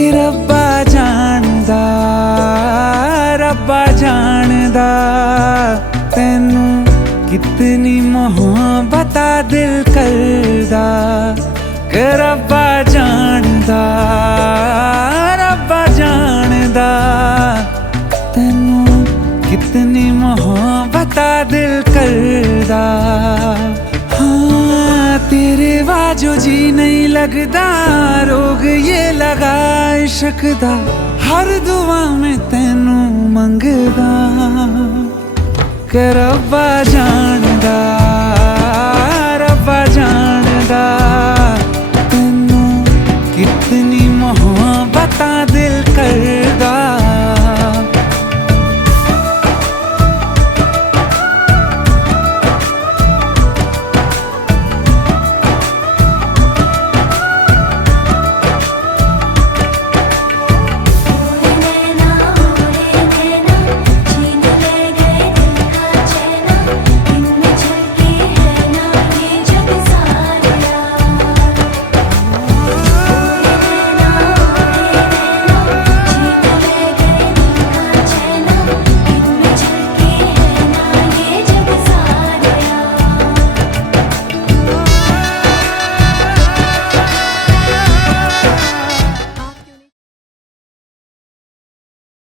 कि रब्बा जानदा तैनू कितनी मोहब्बत दिल करदा कि रब्बा जानदा तैनू कितनी मोहब्बत दिल करदा। हाँ तेरे बाजू जी नहीं लगदा, रोग ये लगा इश्क दा, हर दुआ में तैनू मंगदा कि रब्बा जान